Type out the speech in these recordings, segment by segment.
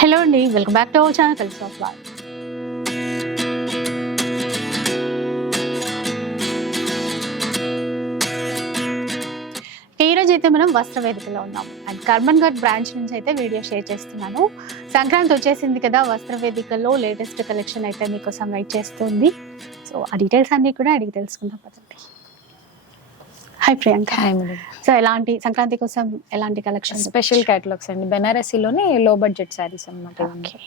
Hello అండి welcome back to our channel కలిసి of life అయితే మనం వస్త్ర వేదికలో ఉన్నాం. అండ్ కర్మన్ ఘట్ బ్రాంచ్ నుంచి అయితే వీడియో షేర్ చేస్తున్నాను. సంక్రాంతి వచ్చేసింది కదా వస్త్ర వేదికలో లేటెస్ట్ కలెక్షన్ అయితే మీకోసం వెయిట్ చేస్తుంది. సో ఆ డీటెయిల్స్ అన్నీ కూడా అడిగి తెలుసుకుందాం పదండి. హాయ్ ప్రియాంక సో ఎలాంటి సంక్రాంతి కోసం ఎలాంటి కలెక్షన్ స్పెషల్ క్యాటలాగ్స్ అండి. బెనారసీలోనే లో బడ్జెట్ శారీస్ అనమాట ఓకే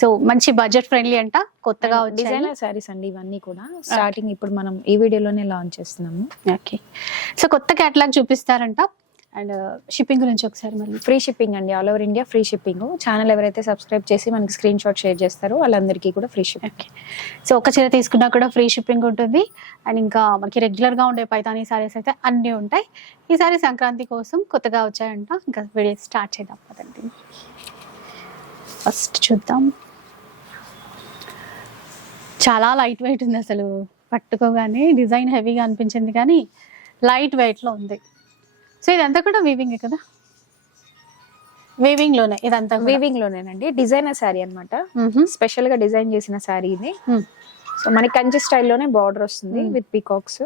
సో మంచి బడ్జెట్ ఫ్రెండ్లీ అంట? కొత్తగా డిజైనర్ శారీస్ అండి ఇవన్నీ కూడా. స్టార్టింగ్ ఇప్పుడు మనం ఈ వీడియోలోనే లాంచ్ చేస్తున్నాము. ఓకే సో కొత్త క్యాటలాగ్ చూపిస్తారంట. అండ్ షిప్పింగ్ గురించి ఒకసారి మరి ఫ్రీ షిప్పింగ్ అండి all over India free shipping channel ఎవరైతే సబ్స్క్రైబ్ చేసి మనకి స్క్రీన్ షాట్ షేర్ చేస్తారో వాళ్ళందరికీ కూడా ఫ్రీ షిప్పింగ్ సో ఒక చీర తీసుకున్నా కూడా ఫ్రీ షిప్పింగ్ ఉంటుంది. అండ్ ఇంకా మనకి రెగ్యులర్గా ఉండే పైతానీ సారీస్ అయితే అన్నీ ఉంటాయి. ఈసారి సంక్రాంతి కోసం కొత్తగా వచ్చాయంట. ఇంకా వీడియో స్టార్ట్ చేద్దాం పదండి. ఫస్ట్ చూద్దాం. చాలా లైట్ వెయిట్ ఉంది అసలు. పట్టుకోగానే డిజైన్ హెవీగా అనిపించింది కానీ లైట్ వెయిట్లో ఉంది. సో ఇదంతా కూడా వీవింగే కదా వీవింగ్లోనే ఇదంతా కూడా. వీవింగ్ లోనేనండి డిజైనర్ శారీ అనమాట. స్పెషల్గా డిజైన్ చేసిన శారీ ఇది. సో మనకి కంచి స్టైల్లోనే బార్డర్ వస్తుంది. విత్ పీకాక్స్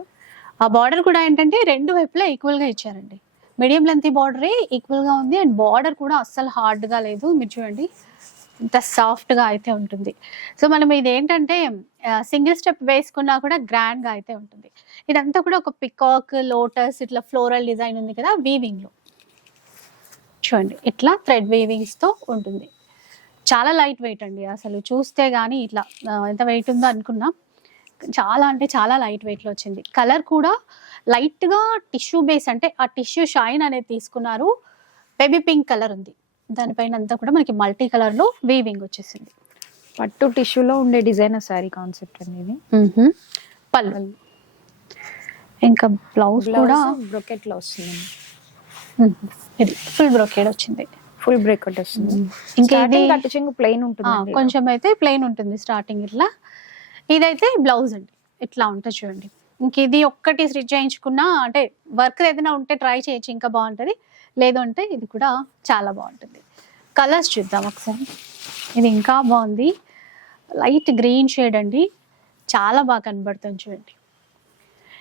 ఆ బార్డర్ కూడా ఏంటంటే రెండు వైపులా ఈక్వల్గా ఇచ్చారండి మీడియం లెంత్ బార్డరే ఈక్వల్గా ఉంది అండ్ బార్డర్ కూడా అస్సలు హార్డ్గా లేదు మీరు చూడండి ఇంత సాఫ్ట్గా అయితే ఉంటుంది. సో మనం ఇది ఏంటంటే సింగిల్ స్టెప్ వేసుకున్నా కూడా గ్రాండ్గా అయితే ఉంటుంది. ఇదంతా కూడా ఒక పికాక్ లోటస్ ఇట్లా ఫ్లోరల్ డిజైన్ ఉంది కదా వీవింగ్లో చూడండి ఇట్లా థ్రెడ్ వీవింగ్స్తో ఉంటుంది. చాలా లైట్ వెయిట్ అండి. అసలు చూస్తే కానీ ఇట్లా ఎంత వెయిట్ ఉందో అనుకున్నా. చాలా అంటే చాలా లైట్ వెయిట్లో వచ్చింది. కలర్ కూడా లైట్గా టిష్యూ బేస్ అంటే ఆ టిష్యూ షైన్ అనేది తీసుకున్నారు. బేబీ పింక్ కలర్ ఉంది. దానిపైన అంతా కూడా మనకి మల్టీ కలర్లో వీవింగ్ వచ్చేసింది. పట్టు టిష్యూలో ఉండే డిజైనర్ శారీ కాన్సెప్ట్ అండి ఇది పళ్ళు. ఇంకా బ్లౌజ్ కూడా బ్రొకెట్లో వస్తుంది. ఇది ఫుల్ బ్రోకేడ్ వచ్చింది. ఫుల్ బ్రేక్అట్ వస్తుంది. ఇంకా ఇది కట్టు చెంగు ప్లెయిన్ ఉంటుంది కొంచెం అయితే ప్లెయిన్ ఉంటుంది స్టార్టింగ్ ఇట్లా. ఇదైతే బ్లౌజ్ అండి. ఇట్లా ఉంటుంది చూడండి. ఇంక ఇది ఒక్కటి స్టిచ్ చేయించుకున్నా అంటే వర్క్ ఏదైనా ఉంటే ట్రై చేయొచ్చు ఇంకా బాగుంటుంది. లేదు అంటే ఇది కూడా చాలా బాగుంటుంది. కలర్స్ చూద్దాం ఒకసారి. ఇది ఇంకా బాగుంది. లైట్ గ్రీన్ షేడ్ అండి. చాలా బాగా కనబడుతుంది చూడండి.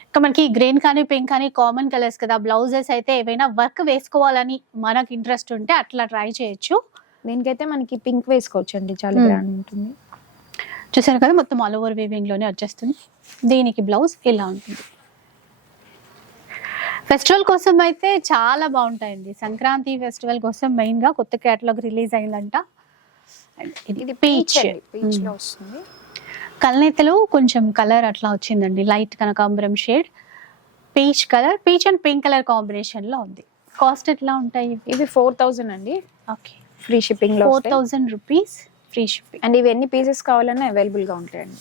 ఇంకా మనకి గ్రీన్ కానీ పింక్ కానీ కామన్ కలర్స్ కదా. బ్లౌజెస్ అయితే ఏవైనా వర్క్ వేసుకోవాలని మనకు ఇంట్రెస్ట్ ఉంటే అట్లా ట్రై చేయొచ్చు. దీనికైతే మనకి పింక్ వేసుకోవచ్చు అండి చాలా. గ్రాండ్ ఉంటుంది. చూసారు కదా మొత్తం ఆల్ ఓవర్ వీవింగ్లోనే వచ్చేస్తుంది. దీనికి బ్లౌజ్ ఇలా ఉంటుంది. ఫెస్టివల్ కోసం అయితే చాలా బాగుంటాయండి. సంక్రాంతి ఫెస్టివల్ కోసం మెయిన్గా కొత్త కేటలాగ్ రిలీజ్ అయిందంట. ఇది పీచ్ పీచ్లో వస్తుంది. కల్నేతలో కొంచెం కలర్ అట్లా వచ్చిందండి. లైట్ కనకాంబరం shade peach colour peach and pink colour కాంబినేషన్లో ఉంది. కాస్ట్ ఎట్లా ఉంటాయి? ఇవి ఫోర్ థౌజండ్ అండి. Okay free shipping four thousand rupees free shipping and ఇవి ఎన్ని పీసెస్ కావాలన్నా అవైలబుల్గా ఉంటాయండి.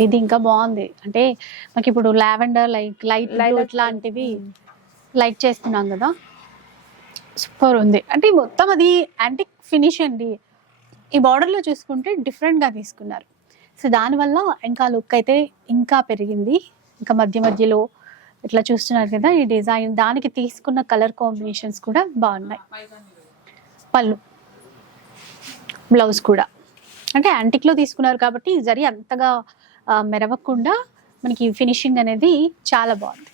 ఇది ఇంకా బాగుంది. అంటే మనకి ఇప్పుడు లావెండర్ లైక్ లైట్ లైట్ లాంటివి లైట్ చేస్తున్నాం కదా. సూపర్ ఉంది. అంటే మొత్తం అది యాంటిక్ ఫినిష్ అండి. ఈ border లో చూసుకుంటే different గా తీసుకున్నారు. సో దానివల్ల ఇంకా లుక్ అయితే ఇంకా పెరిగింది. ఇంకా మధ్య మధ్యలో ఇట్లా చూస్తున్నారు కదా ఈ డిజైన్. దానికి తీసుకున్న కలర్ కాంబినేషన్స్ కూడా బాగున్నాయి. పళ్ళు. బ్లౌజ్ కూడా. అంటే యాంటిక్లో తీసుకున్నారు కాబట్టి జరి అంతగా మెరవకుండా మనకి ఫినిషింగ్ అనేది చాలా బాగుంది.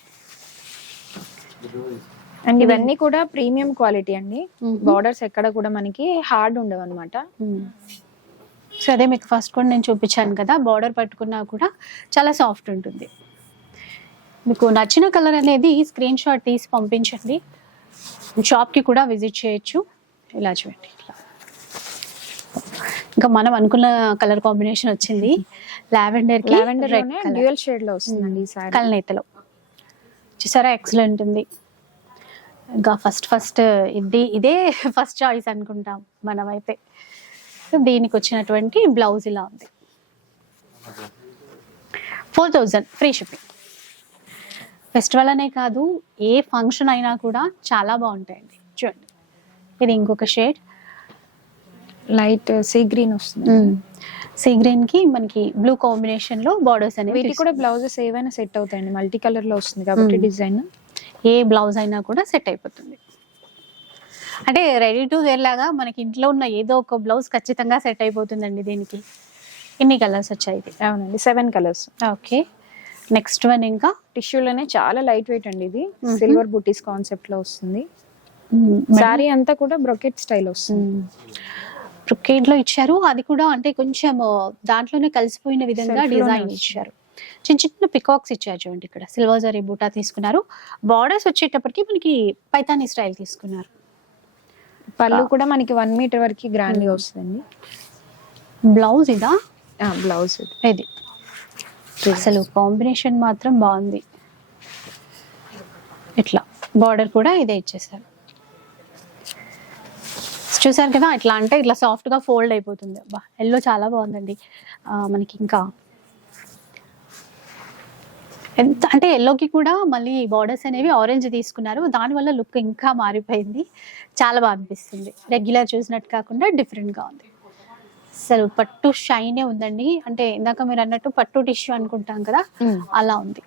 అండ్ ఇవన్నీ కూడా ప్రీమియం క్వాలిటీ అండి. బార్డర్స్ ఎక్కడ కూడా మనకి హార్డ్ ఉండవు అనమాట సో అదే మీకు ఫస్ట్ కూడా నేను చూపించాను కదా బార్డర్ పట్టుకున్నా కూడా చాలా సాఫ్ట్ ఉంటుంది. మీకు నచ్చిన కలర్ అనేది స్క్రీన్ షాట్ తీసి పంపించండి. షాప్కి కూడా విజిట్ చేయొచ్చు. ఇలా చూడండి ఇట్లా. ఇంకా మనం అనుకున్న కలర్ కాంబినేషన్ వచ్చింది. లావెండర్ లావెండర్ డ్యూయల్ షేడ్లో వస్తుందండి ఈ సారీ కలనేతలో. చూసారా? ఎక్సలెంట్ ఉంది. ఇంకా ఫస్ట్ ఫస్ట్ ఇది ఇదే ఫస్ట్ చాయిస్ అనుకుంటాం మనమైతే దీనికి వచ్చినటువంటి బ్లౌజ్ ఇలా ఉంది. Four thousand free shipping festival అనే కాదు ఏ ఫంక్షన్ అయినా కూడా చాలా బాగుంటాయండి. చూడండి. ఇది ఇంకొక షేడ్ లైట్ సీ గ్రీన్ వస్తుంది. సీ గ్రీన్కి మనకి బ్లూ కాంబినేషన్లో బార్డర్స్ అనేవి వీటికి కూడా బ్లౌజెస్ ఏవైనా సెట్ అవుతాయండి. మల్టీ కలర్లో వస్తుంది కాబట్టి. డిజైన్. ఏ బ్లౌజ్ అయినా కూడా సెట్ అయిపోతుంది. అంటే రెడీ టు వేర్ లాగా మనకి ఇంట్లో ఉన్న ఏదో ఒక బ్లౌజ్ ఖచ్చితంగా సెట్ అయిపోతుందండి దీనికి. ఇన్ని కలర్స్ వచ్చాయి అవునండి seven colours. Okay. Next one ఇంకా టిష్యూలోనే చాలా లైట్ వెయిట్ అండి ఇది. సిల్వర్ బుటీస్ కాన్సెప్ట్లో వస్తుంది. సారీ అంతా కూడా బ్రొకెట్ స్టైల్ వస్తుంది. బ్రొకేడ్లో ఇచ్చారు. అది కూడా అంటే కొంచెం దాంట్లోనే కలిసిపోయిన విధంగా డిజైన్. ఇచ్చారు. చిన్న చిన్న పికాక్స్ ఇచ్చారు చూడండి ఇక్కడ. సిల్వర్ జరీ బూటా తీసుకున్నారు. బార్డర్స్ వచ్చేటప్పటికి మనకి పైతానీ స్టైల్ తీసుకున్నారు. పళ్ళు కూడా మనకి వన్ మీటర్ వరకు గ్రాండ్గా వస్తుంది బ్లౌజ్ ఇదా? బ్లౌజ్ ఇది. అసలు కాంబినేషన్ మాత్రం బాగుంది. ఇట్లా. బార్డర్ కూడా ఇదే ఇచ్చేసారు. చూసారు కదా ఇట్లా అంటే ఇట్లా సాఫ్ట్గా ఫోల్డ్ అయిపోతుంది. అబ్బా ఎల్లో చాలా బాగుందండి. మనకి ఇంకా ఎంత అంటే ఎల్లోకి కూడా మళ్ళీ బార్డర్స్ అనేవి ఆరెంజ్ తీసుకున్నారు. దానివల్ల లుక్ ఇంకా మారిపోయింది. చాలా బాగా అనిపిస్తుంది. రెగ్యులర్ చూసినట్టు కాకుండా different గా ఉంది. అసలు పట్టు షైనే ఉందండి. అంటే ఇందాక మీరు అన్నట్టు పట్టు టిష్యూ అనుకుంటాం కదా అలా ఉంది.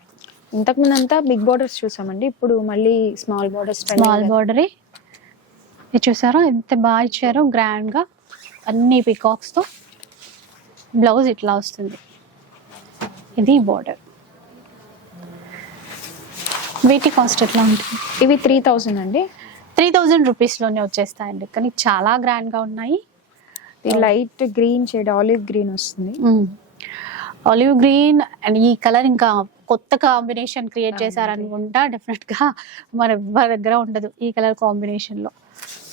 ఇంతకు ముందు అంతా బిగ్ బార్డర్స్ చూసామండి. ఇప్పుడు మళ్ళీ స్మాల్ బార్డర్స్ స్మాల్ బార్డరే ఇది చూసారా? ఎంత బాగా ఇచ్చారో? గ్రాండ్గా. అన్ని పికాక్స్తో బ్లౌజ్ ఇట్లా వస్తుంది. ఇది బార్డర్ వీటి కాస్ట్ ఎట్లా ఉంటుంది? ఇవి త్రీ థౌసండ్ అండి. త్రీ థౌజండ్ రూపీస్లోనే వచ్చేస్తాయండి. కానీ చాలా గ్రాండ్గా ఉన్నాయి. Light green shade olive green వస్తుంది. ఆలివ్ గ్రీన్ అండ్ ఈ కలర్ ఇంకా కొత్త కాంబినేషన్ క్రియేట్ చేశారనుకుంటా. డెఫినెట్గా మన దగ్గర ఉండదు ఈ కలర్ కాంబినేషన్లో.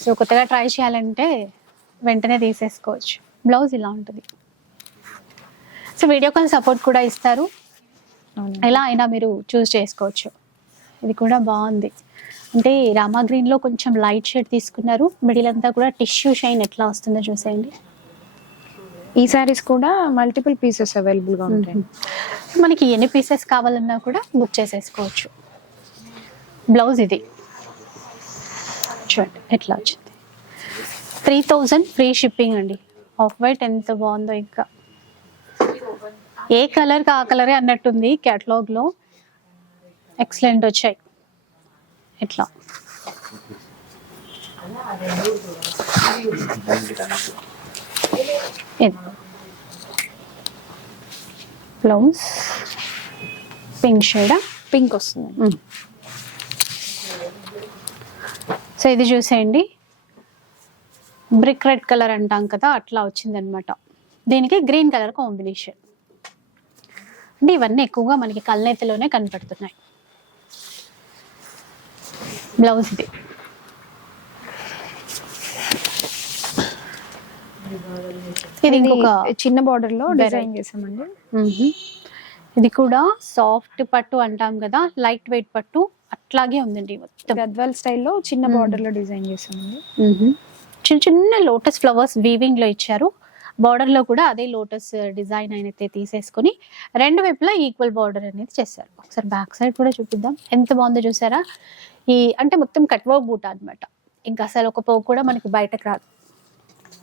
సో కొత్తగా ట్రై చేయాలంటే వెంటనే తీసేసుకోవచ్చు. బ్లౌజ్ ఇలా ఉంటుంది. సో వీడియో కాల్ సపోర్ట్ కూడా ఇస్తారు. ఎలా అయినా మీరు చూస్ చేసుకోవచ్చు. ఇది కూడా బాగుంది. అంటే రామా గ్రీన్లో కొంచెం లైట్ షేడ్ తీసుకున్నారు. మిడిల్ అంతా కూడా టిష్యూ షైన్ ఎట్లా వస్తుందో చూసేయండి. ఈ సారీస్ కూడా మల్టిపుల్ పీసెస్ అవైలబుల్గా ఉంటాయి. మనకి ఎన్ని పీసెస్ కావాలన్నా కూడా బుక్ చేసేసుకోవచ్చు. బ్లౌజ్ ఇది. చూడండి ఎట్లా వచ్చింది త్రీ థౌజండ్ ఫ్రీ షిప్పింగ్ అండి. ఆఫ్ వైట్ ఎంత బాగుందో ఇంకా. ఏ కలర్ ఆ కలరే అన్నట్టుంది క్యాటలాగ్లో ఎక్సలెంట్ వచ్చాయి. ఎట్లా? బ్లౌజ్ పింక్ షేడా పింక్ వస్తుంది. సో ఇది చూసేయండి. బ్రిక్ రెడ్ కలర్ అంటాం కదా అట్లా వచ్చిందనమాట. దీనికి గ్రీన్ కలర్ కాంబినేషన్. అంటే ఇవన్నీ ఎక్కువగా మనకి కల్నేతలోనే కనపడుతున్నాయి. బ్లౌజ్ ఇది. ఇది ఇంకొక చిన్న బార్డర్లో. డిజైన్ చేసామండి. ఇది కూడా సాఫ్ట్ పట్టు అంటాం కదా లైట్ వెయిట్ పట్టు. అట్లాగే ఉందండి మొత్తం. గద్వాల్ స్టైల్లో చిన్న. బార్డర్లో డిజైన్ చేసామండి చిన్న చిన్న లోటస్ ఫ్లవర్స్ వీవింగ్లో ఇచ్చారు. బార్డర్లో కూడా అదే లోటస్ డిజైన్ అయితే తీసేసుకొని రెండు వైపులా ఈక్వల్ బార్డర్ అనేది చేశారు. ఒకసారి బ్యాక్ సైడ్ కూడా చూపిద్దాం. ఎంత బాగుందో చూసారా? ఈ అంటే మొత్తం కట్ వర్క్ బూట అన్నమాట. ఇంకా అసలు ఒక పోగు కూడా మనకి బయటకు రాదు.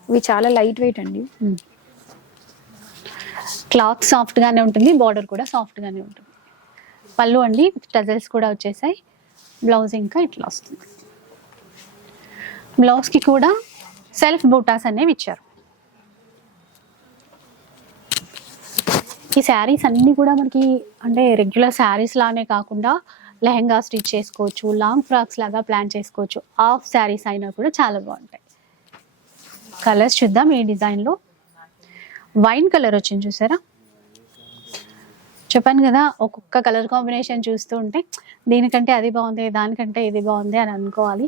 ఇవి చాలా లైట్ వెయిట్ అండి. క్లాత్ సాఫ్ట్ గానే ఉంటుంది బార్డర్ కూడా సాఫ్ట్ గానే ఉంటుంది. పళ్ళు అండి టజల్స్ కూడా వచ్చేసాయి. బ్లౌజ్ ఇంకా ఇట్లా వస్తుంది. బ్లౌజ్కి కూడా సెల్ఫ్ బూటాస్ అనేవి ఇచ్చారు. ఈ శారీస్ అన్నీ కూడా మనకి అంటే రెగ్యులర్ శారీస్ లానే కాకుండా లెహంగా స్టిచ్ చేసుకోవచ్చు లాంగ్ ఫ్రాక్స్ లాగా ప్లాన్ చేసుకోవచ్చు. హాఫ్ శారీస్ అయినా కూడా చాలా బాగుంటాయి. కలర్స్ చూద్దాం ఈ డిజైన్లో వైన్ కలర్ వచ్చింది చూసారా? చెప్పాను కదా ఒక్కొక్క కలర్ కాంబినేషన్ చూస్తూ ఉంటే దీనికంటే అది బాగుంది దానికంటే ఇది బాగుంది అని అనుకోవాలి.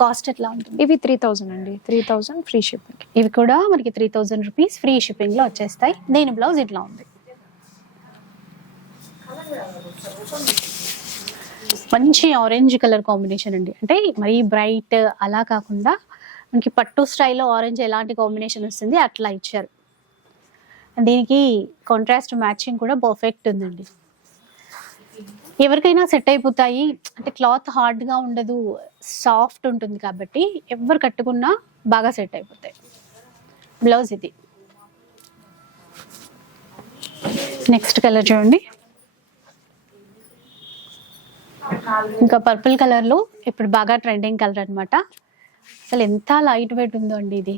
కాస్ట్ ఎట్లా ఉంటుంది? ఇవి త్రీ థౌసండ్ అండి. త్రీ థౌసండ్ ఫ్రీ షిప్పింగ్ ఇవి కూడా మనకి త్రీ థౌజండ్ రూపీస్ ఫ్రీ షిప్పింగ్లో వచ్చేస్తాయి. దీని బ్లౌజ్ ఇట్లా ఉంది. మంచి ఆరెంజ్ కలర్ కాంబినేషన్ అండి. అంటే మరీ బ్రైట్ అలా కాకుండా మనకి పట్టు స్టైల్లో ఆరెంజ్ ఎలాంటి కాంబినేషన్ వస్తుంది అట్లా ఇచ్చారు. దీనికి కాంట్రాస్ట్ మ్యాచింగ్ కూడా పర్ఫెక్ట్ ఉందండి. ఎవరికైనా సెట్ అయిపోతాయి. అంటే క్లాత్ హార్డ్గా ఉండదు సాఫ్ట్ ఉంటుంది కాబట్టి ఎవరు కట్టుకున్నా బాగా సెట్ అయిపోతాయి. బ్లౌజ్ ఇది. నెక్స్ట్ కలర్ చూడండి. ఇంకా పర్పుల్ కలర్లో ఇప్పుడు బాగా ట్రెండింగ్ కలర్ అనమాట అసలు ఎంత లైట్ వెయిట్ ఉందో అండి ఇది.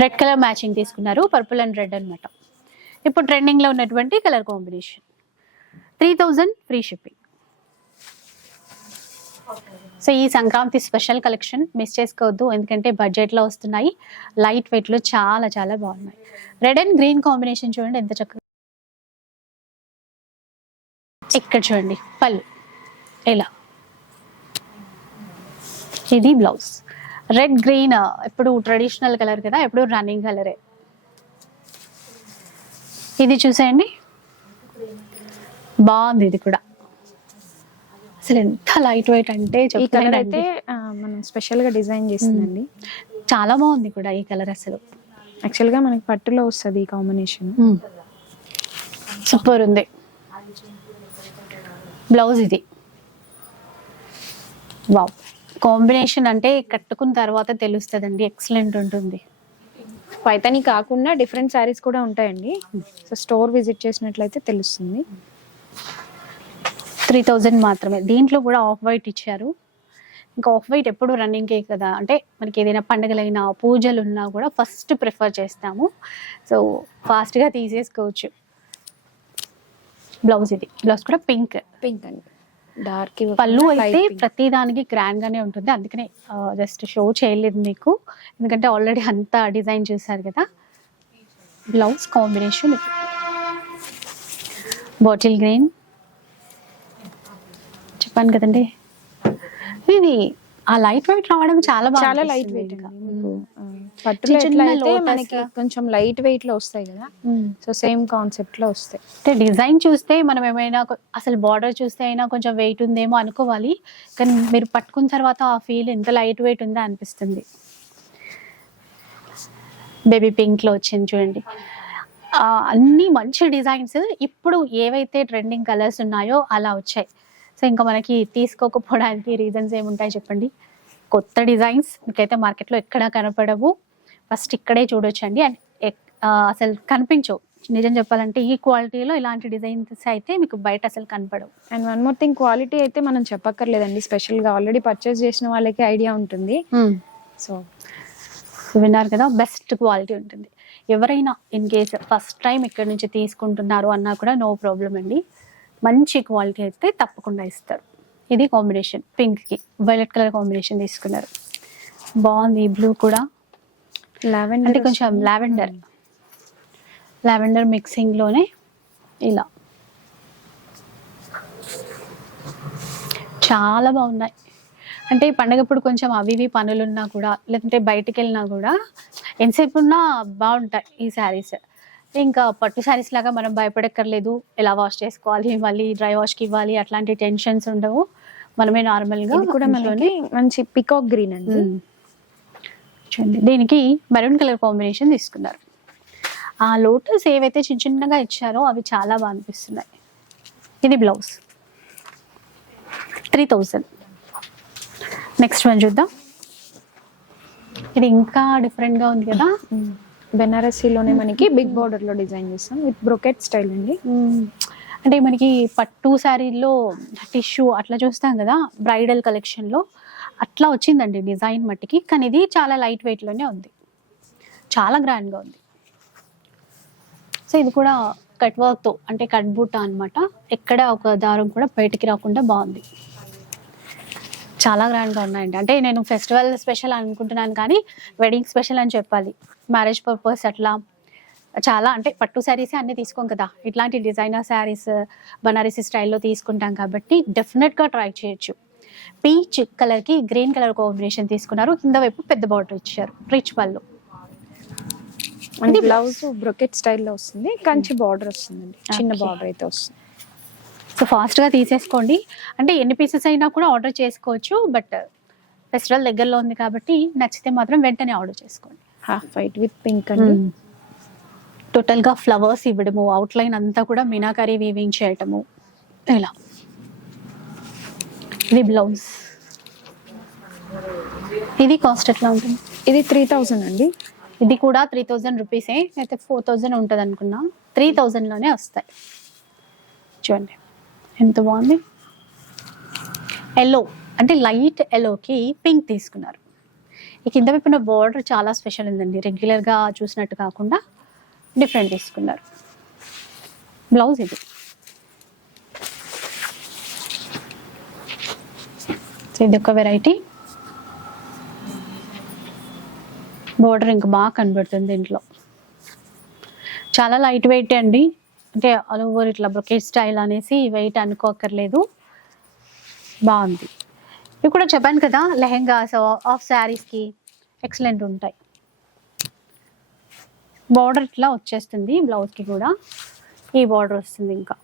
రెడ్ కలర్ మ్యాచింగ్ తీసుకున్నారు పర్పుల్ అండ్ రెడ్ అనమాట ఇప్పుడు ట్రెండింగ్లో ఉన్నటువంటి colour combination. Three thousand free shipping. So ఈ సంక్రాంతి స్పెషల్ కలెక్షన్ మిస్ చేసుకోవద్దు ఎందుకంటే బడ్జెట్లో వస్తున్నాయి లైట్ వెయిట్లో చాలా చాలా బాగున్నాయి. రెడ్ అండ్ గ్రీన్ కాంబినేషన్ చూడండి ఎంత చక్కగా ఇక్కడ చూడండి పళ్ళు. ఇలా. ఇది బ్లౌజ్. Red green? ఎప్పుడు ట్రెడిషనల్ కలర్ కదా ఎప్పుడు రన్నింగ్ కలరే. ఇది చూసేయండి. బాగుంది ఇది కూడా. అసలు ఎంత లైట్ వెయిట్ అంటే ఈ కలర్. అయితే మనం స్పెషల్గా డిజైన్ చేసిందండి. చాలా బాగుంది కూడా ఈ కలర్ అసలు. యాక్చువల్గా మనకి పట్టులో వస్తుంది ఈ కాంబినేషన్. సూపర్ ఉంది. బ్లౌజ్ ఇది. వావ్. కాంబినేషన్ అంటే కట్టుకున్న తర్వాత తెలుస్తుందండి. ఎక్సలెంట్ ఉంటుంది. పైతని కాకుండా డిఫరెంట్ శారీస్ కూడా ఉంటాయండి. సో స్టోర్ విజిట్ చేసినట్లయితే తెలుస్తుంది. త్రీ థౌజండ్ మాత్రమే. దీంట్లో కూడా ఆఫ్ వైట్ ఇచ్చారు. ఇంకా ఆఫ్ వైట్ ఎప్పుడు రన్నింగే కదా. అంటే మనకి ఏదైనా పండుగలైనా పూజలు ఉన్నా కూడా ఫస్ట్ ప్రిఫర్ చేస్తాము. సో ఫాస్ట్గా తీసేసుకోవచ్చు. బ్లౌజ్ ఇది. బ్లౌజ్ కూడా పింక్ పింక్ అండి. డార్క్ పళ్ళు అయితే ప్రతి దానికి గ్రాండ్ గానే ఉంటుంది. అందుకనే జస్ట్ షో చేయలేదు మీకు. ఎందుకంటే ఆల్రెడీ అంతా డిజైన్ చూసారు కదా. బ్లౌజ్ కాంబినేషన్ బాటిల్ గ్రీన్ చెప్పాను కదండి. ఇది ఆ లైట్ వెయిట్ రావడం చాలా చాలా లైట్ వెయిట్ పట్టులో ఎట్లా అయితే మనకి. కొంచెం లైట్ వెయిట్లో వస్తాయి కదా. సో సేమ్ కాన్సెప్ట్లో వస్తాయి. అంటే డిజైన్ చూస్తే మనం ఏమైనా అసలు బార్డర్ చూస్తే అయినా కొంచెం వెయిట్ ఉందేమో అనుకోవాలి. కానీ మీరు పట్టుకున్న తర్వాత ఆ ఫీల్ ఎంత లైట్ వెయిట్ ఉందో అనిపిస్తుంది. బేబీ పింక్లో వచ్చింది చూడండి. ఆ, అన్ని మంచి డిజైన్స్ ఇప్పుడు ఏవైతే ట్రెండింగ్ కలర్స్ ఉన్నాయో అలా వచ్చాయి. సో ఇంకా మనకి తీసుకోకపోవడానికి రీజన్స్ ఏముంటాయి చెప్పండి? కొత్త డిజైన్స్ మీకైతే మార్కెట్లో ఎక్కడా కనపడవు. ఫస్ట్ ఇక్కడే చూడొచ్చండి. అండ్ అసలు కనిపించవు. నిజం చెప్పాలంటే ఈ క్వాలిటీలో ఇలాంటి డిజైన్స్ అయితే మీకు బయట అసలు కనపడవు. And one more thing quality అయితే మనం చెప్పక్కర్లేదండి. స్పెషల్గా ఆల్రెడీ పర్చేస్ చేసిన వాళ్ళకి ఐడియా ఉంటుంది. సో విన్నారు కదా బెస్ట్ క్వాలిటీ ఉంటుంది. ఎవరైనా ఇన్ కేస్ ఫస్ట్ టైం ఇక్కడ నుంచి తీసుకుంటున్నారు అన్నా కూడా నో ప్రాబ్లం అండి. మంచి క్వాలిటీ అయితే తప్పకుండా ఇస్తారు. ఇది కాంబినేషన్. పింక్కి వైలెట్ కలర్ కాంబినేషన్ తీసుకున్నారు. బాగుంది. బ్లూ కూడా. లావెండర్ అంటే కొంచెం లావెండర్. లావెండర్ మిక్సింగ్లోనే ఇలా. చాలా బాగున్నాయి. అంటే ఈ పండగప్పుడు కొంచెం అవి ఇవి పనులున్నా కూడా లేదంటే బయటికి వెళ్ళినా కూడా ఎంతసేపు ఉన్నా బాగుంటాయి ఈ శారీస్. ఇంకా పట్టు శారీస్ లాగా మనం భయపడక్కర్లేదు. ఎలా వాష్ చేసుకోవాలి మళ్ళీ డ్రై వాష్కి ఇవ్వాలి అట్లాంటి టెన్షన్స్ ఉండవు. మనమే నార్మల్గా కూడా మంచి పికాక్ గ్రీన్ అండి. చూడండి. దీనికి మెరూన్ కలర్ కాంబినేషన్ తీసుకున్నారు. ఆ లోటస్ ఏవైతే చిన్న చిన్నగా ఇచ్చారో అవి చాలా బాగా అనిపిస్తున్నాయి. ఇది blouse three thousand next one చూద్దాం. ఇది ఇంకా డిఫరెంట్గా ఉంది కదా. బెనారసీలోనే మనకి బిగ్ బార్డర్లో డిజైన్ చేస్తాం. విత్ బ్రొకెట్ స్టైల్ అండి. అంటే మనకి పట్టు శారీలో టిష్యూ అట్లా చూస్తాం కదా బ్రైడల్ కలెక్షన్లో. అట్లా వచ్చిందండి డిజైన్ మట్టికి. కానీ ఇది చాలా లైట్ వెయిట్లోనే ఉంది. చాలా గ్రాండ్గా ఉంది. సో ఇది కూడా కట్ వర్క్తో అంటే కట్ బూట అనమాట ఎక్కడ ఒక దారం కూడా బయటికి రాకుండా బాగుంది. చాలా గ్రాండ్గా ఉన్నాయండి. అంటే నేను ఫెస్టివల్ స్పెషల్ అనుకుంటున్నాను కానీ వెడ్డింగ్ స్పెషల్ అని చెప్పాలి. మ్యారేజ్ పర్పస్ అట్లా. చాలా అంటే పట్టు శారీసే అన్ని తీసుకోం కదా. ఇట్లాంటి డిజైనర్ శారీస్ బనారసి స్టైల్లో తీసుకుంటాం కాబట్టి డెఫినెట్గా ట్రై చేయొచ్చు. పీచ్ కలర్కి గ్రీన్ కలర్ కాంబినేషన్ తీసుకున్నారు. కింద వైపు పెద్ద బార్డర్ ఇచ్చారు. రిచ్ పళ్ళు అండ్ బ్లౌజ్ బ్రొకెట్ స్టైల్లో వస్తుంది. కంచి బార్డర్ వస్తుందండి. చిన్న. బార్డర్ అయితే వస్తుంది. సో ఫాస్ట్గా తీసేసుకోండి. అంటే ఎన్ని పీసెస్ అయినా కూడా ఆర్డర్ చేసుకోవచ్చు. బట్ ఫెస్టివల్ దగ్గరలో ఉంది కాబట్టి నచ్చితే మాత్రం వెంటనే ఆర్డర్ చేసుకోండి. హాఫ్ వైట్ విత్ పింక్ అండి. టోటల్గా ఫ్లవర్స్ ఇవ్వడము అవుట్లైన్ అంతా కూడా మీనాకరీ వీవింగ్ చేయటము ఇలా. ఇది బ్లౌజ్ ఇది కాస్ట్ ఎట్లా ఉంటుంది? ఇది త్రీ థౌజండ్ అండి. ఇది కూడా త్రీ థౌజండ్ రూపీసే అయితే ఫోర్ థౌజండ్ ఉంటుంది అనుకున్నా. త్రీ థౌజండ్లోనే వస్తాయి. చూడండి. ఎంత బాగుంది? ఎల్లో అంటే లైట్ ఎల్లోకి పింక్ తీసుకున్నారు. ఈ కింద వైపున బార్డర్ చాలా స్పెషల్ ఉందండి. రెగ్యులర్గా చూసినట్టు కాకుండా డిఫరెంట్ తీసుకున్నారు. బ్లౌజ్ ఇది. ఇది ఒక వెరైటీ బోర్డర్ ఇంకా బాగా కనబడుతుంది దీంట్లో చాలా లైట్ వెయిట్ అండి. అంటే ఆల్ ఓవర్ ఇట్లా బ్రొకేట్ స్టైల్ అనేసి వెయిట్ అనుకోకర్లేదు. బాగుంది. ఇవి కూడా చెప్పాను కదా లెహెంగాస్ ఆఫ్ శారీస్కి ఎక్సలెంట్ ఉంటాయి. బార్డర్ ఇట్లా వచ్చేస్తుంది బ్లౌజ్కి కూడా. ఈ బార్డర్ వస్తుంది ఇంకా.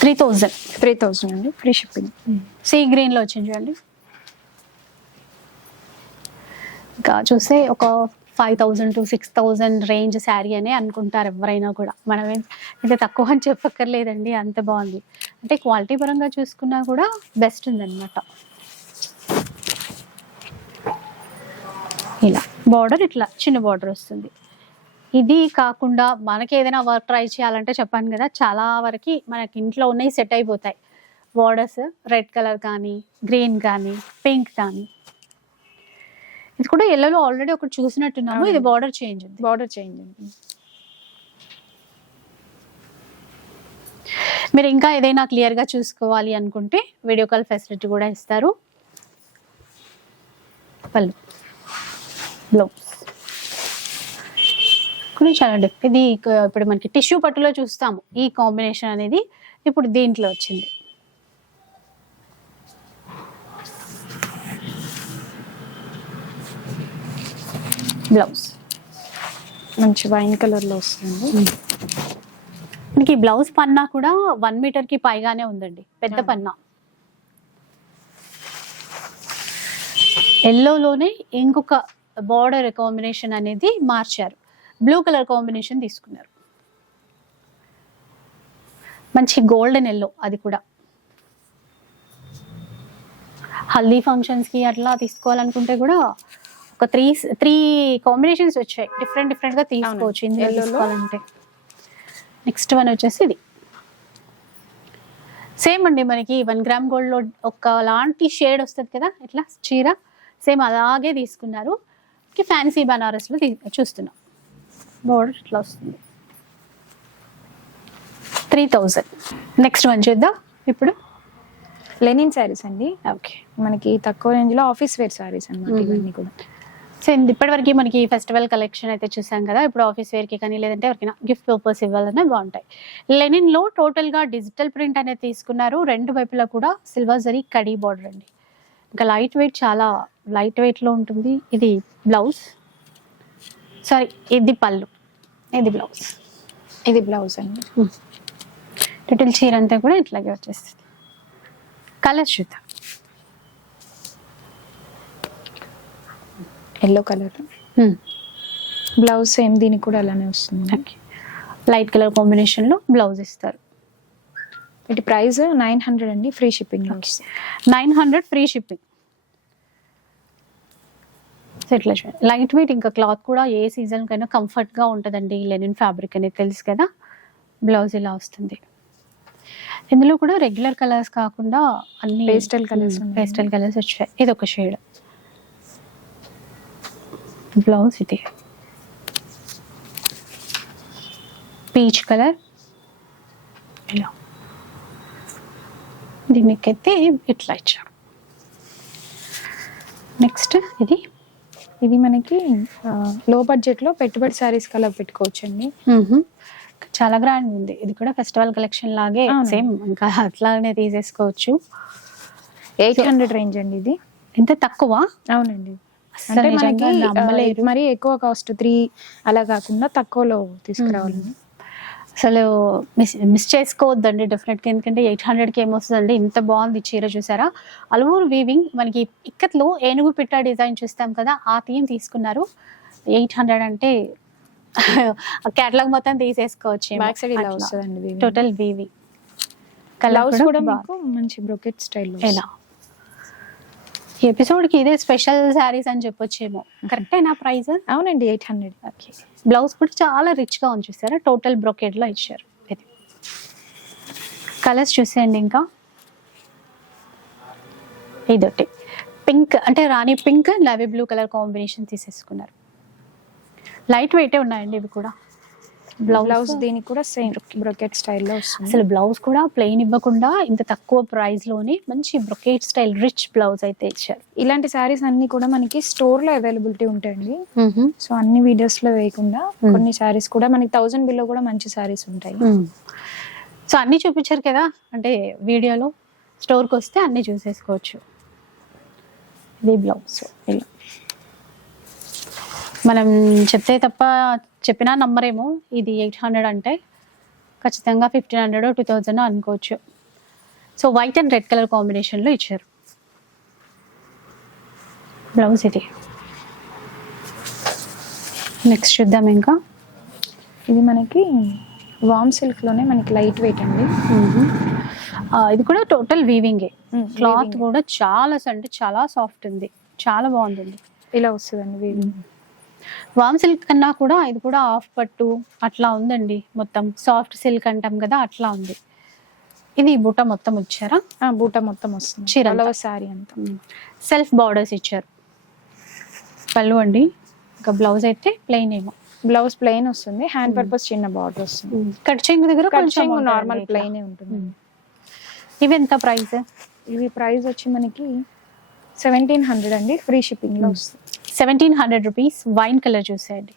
త్రీ థౌజండ్ త్రీ థౌజండ్ అండి. ఫ్రీ షిప్పింగ్ సీ గ్రీన్లో వచ్చింది చూడండి. ఇంకా చూస్తే ఒక five thousand to six thousand range sari అని అనుకుంటారు ఎవరైనా కూడా. మనం ఏం- ఇంత తక్కువ అని చెప్పక్కర్లేదండి అంత బాగుంది. అంటే క్వాలిటీ పరంగా చూసుకున్నా కూడా బెస్ట్ ఉందన్నమాట. ఇలా బార్డర్ ఇట్లా చిన్న బార్డర్ వస్తుంది. ఇది కాకుండా మనకి ఏదైనా వర్క్ ట్రై చేయాలంటే చెప్పాను కదా చాలా వరకు మనకి ఇంట్లో ఉన్నాయి సెట్ అయిపోతాయి. బార్డర్స్ రెడ్ కలర్ కానీ గ్రీన్ కానీ పింక్ కానీ ఇది కూడా ఎల్లోలో ఆల్రెడీ ఒకటి చూసినట్టున్నాము. ఇది. బార్డర్ చేంజ్ ఉంది. బార్డర్ చేంజ్ అండి మీరు ఇంకా ఏదైనా క్లియర్గా చూసుకోవాలి అనుకుంటే వీడియో కాల్ ఫెసిలిటీ కూడా ఇస్తారు. పళ్ళు. బ్లౌజ్ చాలా డిఫ్ ఇది ఇప్పుడు మనకి టిష్యూ పట్టులో చూస్తాము. ఈ కాంబినేషన్ అనేది ఇప్పుడు దీంట్లో వచ్చింది. బ్లౌజ్. మంచి వైన్ కలర్లో వస్తుంది మనకి బ్లౌజ్ పన్నా కూడా వన్ మీటర్కి పైగానే ఉందండి. పెద్ద. పన్నా. ఎల్లోలోనే ఇంకొక బార్డర్ కాంబినేషన్ అనేది మార్చారు. బ్లూ కలర్ కాంబినేషన్ తీసుకున్నారు. మంచి గోల్డెన్ ఎల్లో అది కూడా. హల్దీ ఫంక్షన్స్కి అట్లా తీసుకోవాలనుకుంటే కూడా ఒక త్రీ త్రీ కాంబినేషన్స్ వచ్చాయి. డిఫరెంట్ డిఫరెంట్గా తీసుకోవచ్చు ఇందులో? తీసుకోవాలంటే. నెక్స్ట్ వన్ వచ్చేసి ఇది. సేమ్ అండి మనకి వన్ గ్రామ్ గోల్డ్లో ఒక లాంటి షేడ్ వస్తుంది కదా ఇట్లా చీర. సేమ్ అలాగే తీసుకున్నారు. ఫ్యాన్సీ బనారస్లో చూస్తున్నాం. బోర్డర్ ఇట్లా వస్తుంది? త్రీ థౌజండ్ నెక్స్ట్ వన్ చూద్దాం. ఇప్పుడు? లెనిన్ శారీస్ అండి. ఓకే మనకి తక్కువ రేంజ్లో ఆఫీస్ వేర్ శారీస్ అన్నమాట. ఇవన్నీ కూడా. సో ఇప్పటివరకు మనకి ఫెస్టివల్ కలెక్షన్ అయితే చూసాం కదా ఇప్పుడు ఆఫీస్ వేర్కి కానీ లేదంటే ఎవరికైనా గిఫ్ట్ పర్పస్ ఇవ్వాలన్నా బాగుంటాయి. లెనిన్లో టోటల్గా డిజిటల్ ప్రింట్ అనేది తీసుకున్నారు. రెండు వైపులా కూడా సిల్వర్ జరీ కడీ బార్డర్ అండి. ఇంకా లైట్ వెయిట్ చాలా లైట్ వెయిట్లో ఉంటుంది. ఇది బ్లౌజ్ సారీ ఇది పళ్ళు. ఇది బ్లౌజ్ ఇది బ్లౌజ్ అండి. టోటల్ చీర అంతా కూడా ఇట్లాగే వచ్చేస్తుంది. కలర్స్ చూద్దాం. Yellow colour. బ్లౌజ్ సేమ్ దీనికి కూడా అలానే వస్తుంది లైట్ కలర్ కాంబినేషన్లో బ్లౌజ్ ఇస్తారు. వీటి ప్రైస్ నైన్ హండ్రెడ్ అండి free shipping nine hundred free shipping so ఇట్లా చూడండి లైట్ వెయిట్ ఇంకా క్లాత్ కూడా ఏ సీజన్ కైనా కంఫర్ట్గా ఉంటుందండి. లెనిన్ ఫ్యాబ్రిక్ అనేది తెలుసు కదా? బ్లౌజ్ ఇలా వస్తుంది. ఇందులో కూడా రెగ్యులర్ కలర్స్ కాకుండా అన్ని colours ఉన్నాయి. పేస్టల్ కలర్స్ వచ్చాయి. ఇది ఒక షేడ్ బ్లౌజ్ ఇది. పీచ్ కలర్ ఇలా. దీనికైతే ఇట్లా ఇచ్చారు నెక్స్ట్ ఇది. ఇది మనకి లో బడ్జెట్లో పెట్టుబడి శారీస్ కలర్ పెట్టుకోవచ్చు అండి చాలా గ్రాండ్ ఉంది. ఇది కూడా ఫెస్టివల్ కలెక్షన్ లాగే. సేమ్ ఇంకా అట్లానే తీసేసుకోవచ్చు. ఎయిట్ హండ్రెడ్ రేంజ్ అండి ఇది. ఇంత తక్కువ? అవునండి. అంటే మనకి. మరి ఎక్కువ కాస్ట్ త్రీ అలా కాకుండా తక్కువలో తీసుకురావాలని అసలు మిస్ మిస్ చేసుకోవద్దండి డెఫినెట్గా ఎందుకంటే ఎయిట్ హండ్రెడ్కి ఏమొస్తుందండి ఇంత బాగుంది చీర చూసారా? అలవూరు వీవింగ్ మనకి ఇక్కత్లో ఏనుగు పిట్ట డిజైన్ చూస్తాం కదా ఆ థీమ్ తీసుకున్నారు. ఎయిట్ హండ్రెడ్ అంటే క్యాటలాగ్ మొత్తం తీసేసుకోవచ్చు బ్యాక్ సైడ్ ఇలా వస్తుందండి టోటల్ వీవింగ్ బ్లౌజ్ కూడా మీకు మంచి బ్రొకెట్ స్టైల్ ఎలా? ఈ ఎపిసోడ్కి ఇదే స్పెషల్ శారీస్ అని చెప్పొచ్చేమో. కరెక్టేనా ప్రైస్ అవునండి ఎయిట్ హండ్రెడ్ ఓకే బ్లౌజ్ కూడా చాలా రిచ్గా ఉంది చూసారా టోటల్ బ్రొకెడ్లో ఇచ్చారు. ఇది. కలర్స్ చూసేయండి ఇంకా. ఇదొకటి. పింక్ అంటే రాణి pink navy blue colour combination తీసేసుకున్నారు. లైట్ వెయిటే ఉన్నాయండి ఇవి కూడా? బ్లౌజ్ దీనికి కూడా సేమ్ బ్రొకెట్ స్టైల్లో వస్తుంది. అసలు బ్లౌజ్ కూడా ప్లెయిన్ ఇవ్వకుండా ఇంత తక్కువ ప్రైస్లోనే మంచి బ్రొకేట్ స్టైల్ రిచ్ బ్లౌజ్ అయితే ఇచ్చారు. ఇలాంటి శారీస్ అన్ని కూడా మనకి స్టోర్లో అవైలబిలిటీ ఉంటాయండి. సో అన్ని వీడియోస్లో వేయకుండా కొన్ని శారీస్ కూడా మనకి థౌసండ్ బిలో కూడా మంచి శారీస్ ఉంటాయి. సో అన్ని చూపించారు కదా? అంటే వీడియోలో స్టోర్కి వస్తే అన్ని చూసేసుకోవచ్చు. ఇది బ్లౌజ్ ఇలా. మనం చెప్తే తప్ప చెప్పినా నమ్మరేమో. ఇది ఎయిట్ హండ్రెడ్ అంటే ఖచ్చితంగా ఫిఫ్టీన్ హండ్రెడ్ టూ థౌజండ్ అనుకోవచ్చు. So white and red colour కాంబినేషన్లో ఇచ్చారు. బ్లౌజ్ ఇది. నెక్స్ట్ చూద్దాం ఇంకా. ఇది మనకి వామ్ సిల్క్లోనే మనకి లైట్ వెయిట్ అండి. ఇది కూడా టోటల్ వీవింగే. క్లాత్. కూడా చాలా అంటే చాలా సాఫ్ట్ ఉంది. చాలా బాగుంటుంది. ఇలా వస్తుందండి వీవింగ్. వామ్ సిల్క్ కన్నా కూడా ఇది కూడా హాఫ్ పట్టు అట్లా ఉందండి మొత్తం. సాఫ్ట్ సిల్క్ అంటాం కదా అట్లా ఉంది. ఇది బుట్ట మొత్తం వచ్చారా బూట మొత్తం వస్తుంది. చీర. శారీ అంతా. సెల్ఫ్ బార్డర్స్ ఇచ్చారు. పళ్ళు అండి. ఇంకా బ్లౌజ్ అయితే ప్లెయిన్ ఏమో. బ్లౌజ్ ప్లెయిన్ వస్తుంది. హ్యాండ్ పర్పస్ చిన్న బార్డర్ వస్తుంది. కట్ చెంగు దగ్గర నార్మల్ ప్లెయిన్ ఉంటుంది. ఇవి ఎంత ప్రైస్? ఇవి ప్రైస్ వచ్చి మనకి సెవెంటీన్ హండ్రెడ్ అండి. ఫ్రీ షిప్పింగ్లో వస్తుంది. Seventeen hundred rupees wine colour చూసేయండి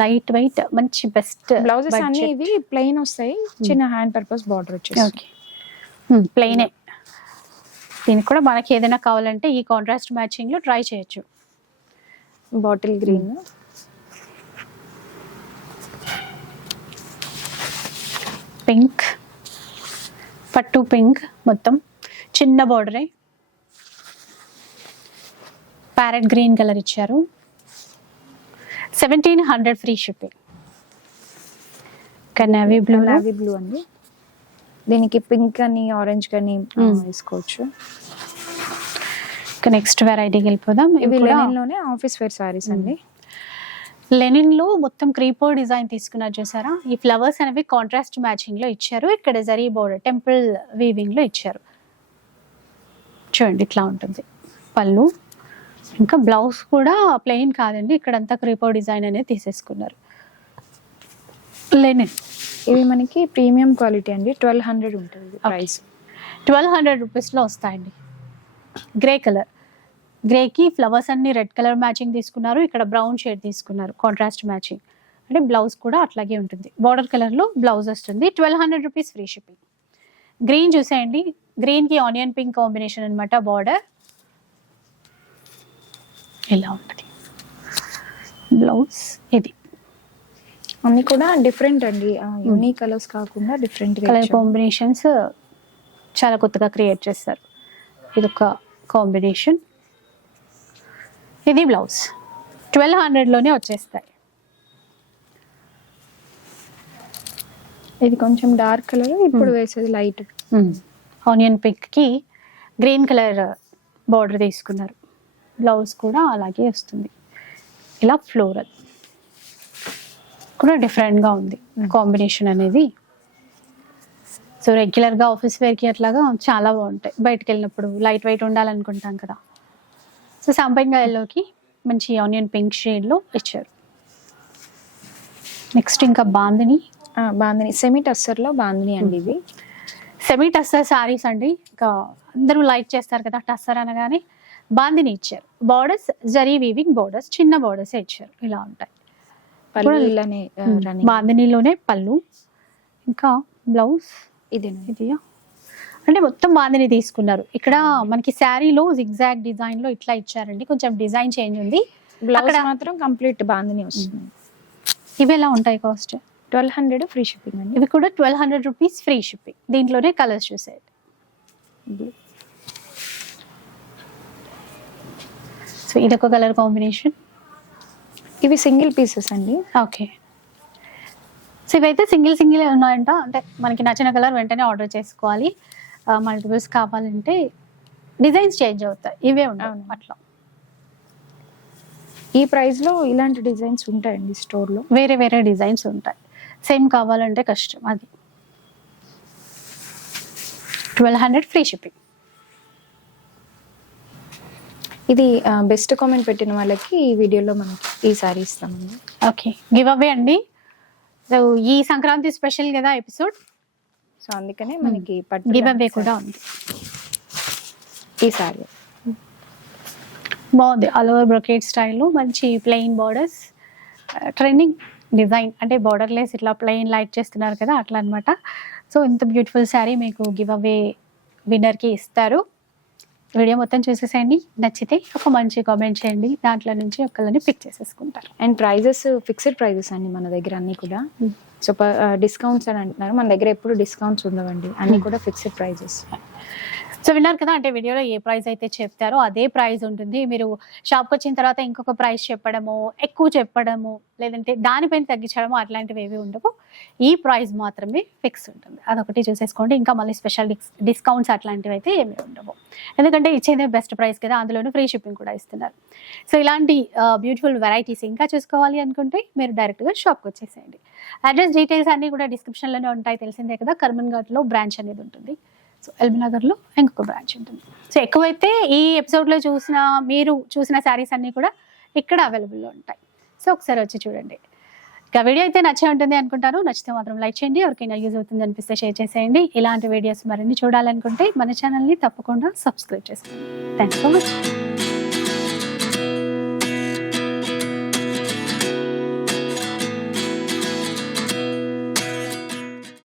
లైట్ వెయిట్ మంచి బెస్ట్ బ్లౌజెస్ అన్ని ఇవి ప్లెయిన్ వస్తాయి. చిన్న హ్యాండ్ పర్పస్ బార్డర్ వచ్చేసి. ఓకే ప్లెయినే దీనికి కూడా మనకి ఏదైనా కావాలంటే ఈ కాంట్రాస్ట్ మ్యాచింగ్లో ట్రై చేయొచ్చు. బాటిల్ గ్రీన్ పింక్ పట్టు పింక్ మొత్తం. చిన్న బార్డరే ప్యారెట్ గ్రీన్ కలర్ ఇచ్చారు. Seventeen hundred free shipping navy blue navy blue అండి. దీనికి పింక్ అని ఆరెంజ్ కానీ Hmm. వేసుకోవచ్చు. నెక్స్ట్ వెరైటీకి వెళ్ళిపోదాం. ఇవి ఇవి కూడా లెనిన్లోనే ఆఫీస్ వేర్ సారీస్ అండి. లెనిన్లో మొత్తం క్రీపో డిజైన్ తీసుకున్నారు చూసారా? ఈ ఫ్లవర్స్ అనేవి కాంట్రాస్ట్ మ్యాచింగ్లో ఇచ్చారు. ఇక్కడ జరీ బోర్డర్ టెంపుల్ వీవింగ్లో ఇచ్చారు. చూడండి ఇట్లా ఉంటుంది. పళ్ళు. ఇంకా బ్లౌజ్ కూడా ప్లెయిన్ కాదండి. ఇక్కడంతా క్రీపో డిజైన్ అనేది తీసేసుకున్నారు. లెనిన్ ఇవి మనకి ప్రీమియం క్వాలిటీ అండి. ట్వెల్వ్ హండ్రెడ్ ఉంటుంది ప్రైస్. ట్వెల్వ్ హండ్రెడ్ రూపీస్లో వస్తాయండి. Grey colour. గ్రేకి ఫ్లవర్స్ అన్ని రెడ్ కలర్ మ్యాచింగ్ తీసుకున్నారు. ఇక్కడ బ్రౌన్ షేడ్ తీసుకున్నారు. Contrast matching. అంటే బ్లౌజ్ కూడా అట్లాగే ఉంటుంది. బార్డర్ కలర్లో బ్లౌజ్ వస్తుంది. Twelve hundred rupees free shipping. Green చూసేయండి. గ్రీన్కి ఆనియన్ పింక్ కాంబినేషన్ అనమాట బార్డర్. ఇలా ఉంటుంది? బ్లౌజ్ ఇది అన్ని కూడా డిఫరెంట్ అండి. యూనిక్ కలర్స్ కాకుండా డిఫరెంట్ కలర్ కాంబినేషన్స్ చాలా కొత్తగా క్రియేట్ చేస్తారు ఇది ఒక కాంబినేషన్ ఇది బ్లౌజ్. ట్వెల్వ్ హండ్రెడ్లోనే వచ్చేస్తాయి. ఇది కొంచెం డార్క్ కలర్ ఇప్పుడు వేసేది లైట్ ఆనియన్ పింక్కి గ్రీన్ కలర్ బార్డర్ తీసుకున్నారు. బ్లౌజ్ కూడా అలాగే వస్తుంది. ఇలా ఫ్లోరల్. కూడా డిఫరెంట్గా ఉంది కాంబినేషన్ అనేది. సో రెగ్యులర్గా ఆఫీస్ వేర్కి అట్లాగా చాలా బాగుంటాయి. బయటకు వెళ్ళినప్పుడు లైట్ వెయిట్ ఉండాలనుకుంటాం కదా. సో సంపంగా ఎల్లోకి మంచి ఆనియన్ పింక్ షేడ్లో ఇచ్చారు. నెక్స్ట్ ఇంకా బాందిని. బాందిని. సెమీ టస్సర్లో బాందిని అండి ఇవి సెమీ టస్సర్ సారీస్ అండి. ఇంకా అందరూ లైక్ చేస్తారు కదా టస్సర్ అనగానే. బాందిని ఇచ్చారు. బార్డర్స్ జరీ వీవింగ్ బార్డర్స్ చిన్న బార్డర్స్ ఇచ్చారు. ఇలా ఉంటాయి. బాందినిలోనే పళ్ళు ఇంకా బ్లౌజ్ ఇది అంటే మొత్తం బాందిని తీసుకున్నారు. ఇక్కడ మనకి శారీలో జిగ్జాగ్ డిజైన్లో ఇట్లా ఇచ్చారండి. కొంచెం డిజైన్ చేంజ్ ఉంది. అక్కడ- మాత్రం కంప్లీట్ బాందిని వస్తుంది. ఇవి ఎలా ఉంటాయి cost twelve hundred free shipping అండి. ఇవి కూడా twelve hundred rupees free shipping దీంట్లోనే కలర్స్ చూసేది. సో ఇదొక కలర్ కాంబినేషన్ ఇవి సింగిల్ పీసెస్ అండి. ఓకే సో ఇవైతే సింగిల్ సింగిల్ ఉన్నాయంట. అంటే మనకి నచ్చిన కలర్ వెంటనే ఆర్డర్ చేసుకోవాలి. మల్టిపుల్స్ కావాలంటే డిజైన్స్ చేంజ్ అవుతాయి. ఇవే ఉన్నాయి. అట్లా. ఈ ప్రైస్లో ఇలాంటి డిజైన్స్ ఉంటాయండి స్టోర్లో? వేరే వేరే డిజైన్స్ ఉంటాయి. సేమ్ కావాలంటే కష్టం అది. ట్వెల్వ్ హండ్రెడ్ ఫ్రీ షిప్పింగ్ ఇది బెస్ట్ కామెంట్ పెట్టిన వాళ్ళకి ఈ వీడియోలో మనకి ఈ సారీ ఇస్తామండి. ఓకే గివ్ అవే అండి. సో ఈ సంక్రాంతి స్పెషల్ కదా ఎపిసోడ్ సో అందుకనే మనకి పట్టు గివ్ అవే కూడా ఉంది. ఈ సారీ బాగుంది. ఆల్ ఓవర్ బ్రొకేట్ స్టైల్లో మంచి ప్లెయిన్ బార్డర్స్ ట్రెండింగ్ డిజైన్ అంటే బార్డర్లెస్ ఇట్లా ప్లెయిన్ లైట్ చేస్తున్నారు కదా అట్లా అన్నమాట. సో ఇంత బ్యూటిఫుల్ శారీ మీకు గివ్ అవే విన్నర్కి ఇస్తారు. వీడియో మొత్తం చూసేసేయండి. నచ్చితే ఒక మంచి కామెంట్ చేయండి. దాంట్లో నుంచి ఒకళ్ళని పిక్ చేసేసుకుంటారు. అండ్ ప్రైజెస్ ఫిక్స్డ్ ప్రైజెస్ అండి మన దగ్గర అన్ని కూడా. Hmm. సో డిస్కౌంట్స్ అని అంటున్నారు. మన దగ్గర ఎప్పుడు డిస్కౌంట్స్ ఉండవండి. అన్ని కూడా ఫిక్స్డ్ ప్రైజెస్ సో విన్నారు కదా అంటే వీడియోలో ఏ ప్రైస్ అయితే చెప్తారో అదే ప్రైస్ ఉంటుంది. మీరు షాప్కి వచ్చిన తర్వాత ఇంకొక ప్రైస్ చెప్పడము ఎక్కువ చెప్పడము లేదంటే దానిపైన తగ్గించడము అట్లాంటివి ఏవి ఉండవు. ఈ ప్రైస్ మాత్రమే ఫిక్స్ ఉంటుంది. అదొకటి చూసేసుకోండి. ఇంకా మళ్ళీ స్పెషల్ డిస్కౌంట్స్ అట్లాంటివి అయితే ఏమీ ఉండవు. ఎందుకంటే ఇచ్చేదే బెస్ట్ ప్రైస్ కదా అందులోనూ ఫ్రీ షిప్పింగ్ కూడా ఇస్తున్నారు. సో ఇలాంటి బ్యూటిఫుల్ వెరైటీస్ ఇంకా చూసుకోవాలి అనుకుంటే మీరు డైరెక్ట్గా షాప్కి వచ్చేసేయండి. అడ్రస్ డీటెయిల్స్ అన్నీ కూడా డిస్క్రిప్షన్లోనే ఉంటాయి. తెలిసిందే కదా కర్మన్ ఘాట్లో బ్రాంచ్ అనేది ఉంటుంది. సో ఎల్బీ నగర్లో ఇంకొక బ్రాంచ్ ఉంటుంది. సో ఎక్కువైతే ఈ ఎపిసోడ్లో చూసిన మీరు చూసిన శారీస్ అన్నీ కూడా ఇక్కడ అవైలబుల్లో ఉంటాయి. సో ఒకసారి వచ్చి చూడండి. ఇక వీడియో అయితే నచ్చే ఉంటుంది అనుకుంటాను. నచ్చితే మాత్రం లైక్ చేయండి. ఎవరికైనా యూజ్ అవుతుంది అనిపిస్తే షేర్ చేసేయండి. ఇలాంటి వీడియోస్ మరిన్ని చూడాలనుకుంటే మన ఛానల్ని తప్పకుండా సబ్స్క్రైబ్ చేసుకోండి. Thanks for much.